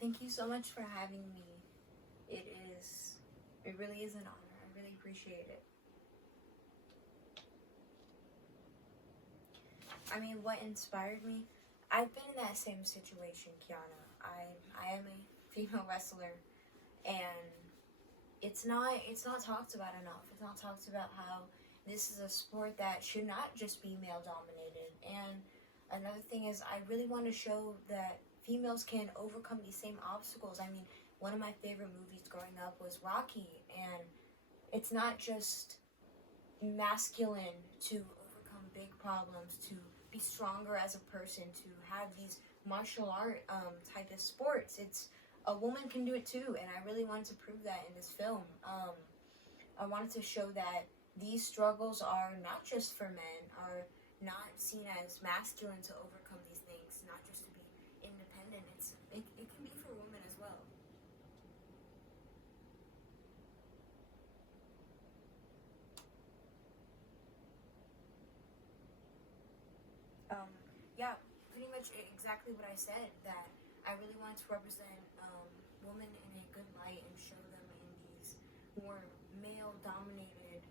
Thank you so much for having me. It really is an honor. I really appreciate it. I mean, what inspired me? I've been in that same situation, Kiana. I am a female wrestler, and it's not talked about enough. It's not talked about how this is a sport that should not just be male dominated. And another thing is, I really want to show that females can overcome these same obstacles. I mean, one of my favorite movies growing up was Rocky, and it's not just masculine to overcome big problems, to be stronger as a person, to have these martial art type of sports. It's a woman can do it too, and I really wanted to prove that in this film. I wanted to show that these struggles are not just for men, are not seen as masculine to overcome these things, not just to be independent. It can be for women as well. Yeah, pretty much exactly what I said, that I really wanted to represent women in a good light and show them in these more male-dominated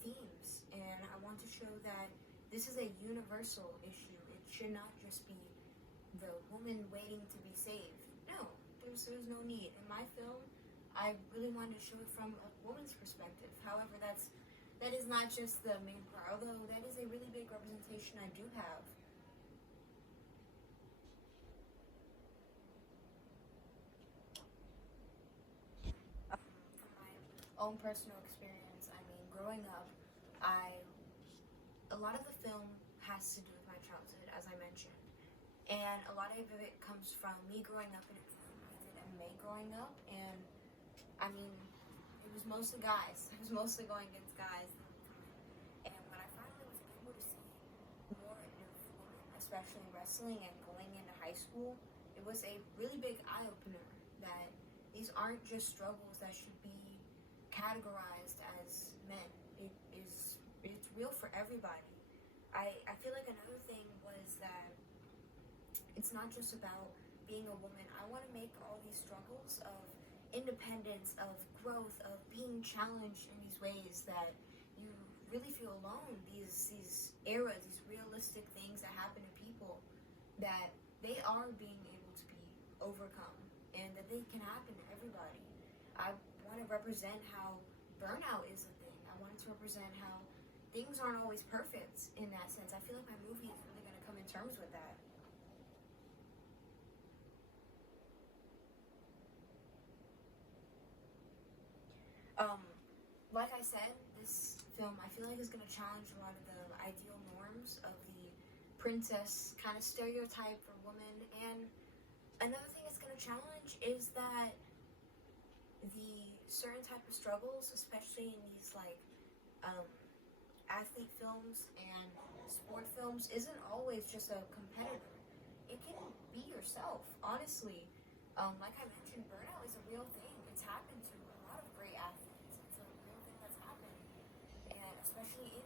themes. And I want to show that this is a universal issue. It should not just be the woman waiting to be saved. No, there's no need. In my film, I really wanted to show it from a woman's perspective. However, that is not just the main part, although that is a really big representation I do have. From my own personal experience, I mean, growing up, a lot of the film has to do with my childhood, as I mentioned. And a lot of it comes from me growing up in a film. I did MMA growing up, and I mean, it was mostly guys. It was mostly going against guys. And when I finally was able to see more of women, especially wrestling and going into high school, it was a really big eye-opener that these aren't just struggles that should be categorized as men. It's real for everybody. I feel like another thing was that it's not just about being a woman. I want to make all these struggles of independence, of growth, of being challenged in these ways that you really feel alone. These eras, these realistic things that happen to people, that they are being able to be overcome and that they can happen to everybody. I want to represent how burnout is a thing. I wanted to represent how things aren't always perfect in that sense. I feel like my movie is really going to come in terms with that. Um, like I said, this film I feel like is going to challenge a lot of the ideal norms of the princess kind of stereotype for women. And another thing it's going to challenge is that the certain type of struggles, especially in these like athlete films and sport films, isn't always just a competitor. It can be yourself, honestly. Like I mentioned, burnout is a real thing. It's happened to a lot of great athletes. It's a real thing that's happened, and especially in